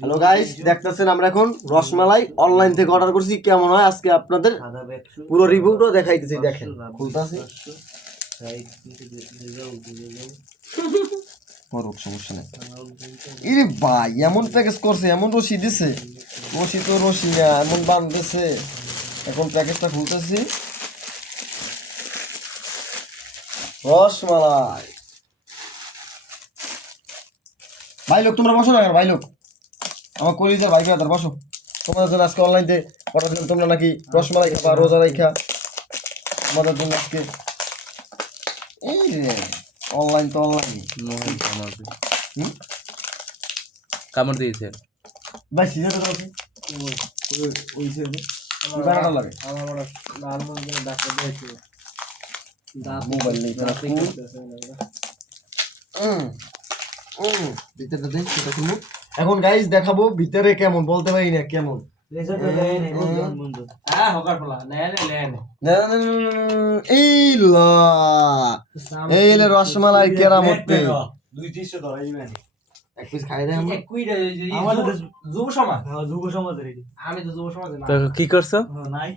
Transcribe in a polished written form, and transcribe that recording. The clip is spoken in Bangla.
হ্যালো গাইস, দেখতেছেন আমরা এখন রসমালাই অনলাইন থেকে অর্ডার করছি। কেমন হয় আজকে আপনাদের পুরো রিভিউটা দেখাইতেছি। দেখেন, খুলতাছি। সমস্যা নেই। ইরে ভাই, এমন প্যাকেজ করছে, এমন রশি দিছে, রশি তো রশি না, এমন বাঁধতেছে। এখন প্যাকেজটা খুলতেছি। রসমালাই ভাই লোক, তোমরা বসো না কেন? ভাই লোক, আমার কলিজার ভাই ভাই বসো। তোমাদের জন্য আজকে অনলাইনে অর্ডার দিলাম। তোমরা নাকি রসমালাই খাবা, রোজা রাইখা। তোমাদের জন্য আজকে এই রে অনলাইন তো অনলাইন কামড় দিয়েছে ভাই। সিজা তো আছে ওই সে বানানো লাগে। আমার বড় লাল মন্দিরে ডাক্তার দিয়েছিল দাঁত মোবাইল নেই তারা ঠিক করতেছে ভিতরটা দেখ, সেটা খুলবো এখন। গাইস দেখাবো ভিতরে কেমন, বলতে পারি না কেমন। রেজাল্ট দেয় না বন্ধু হ্যাঁ হকার ফলা এই রসমালাই কেরামতে দুই তিনশো ধরাই দিবেন এক পিস খাই দেয়। আমাদের যুব সমাজ যুব সমাজের আমি তো যুব সমাজের তো কি করছো? নাই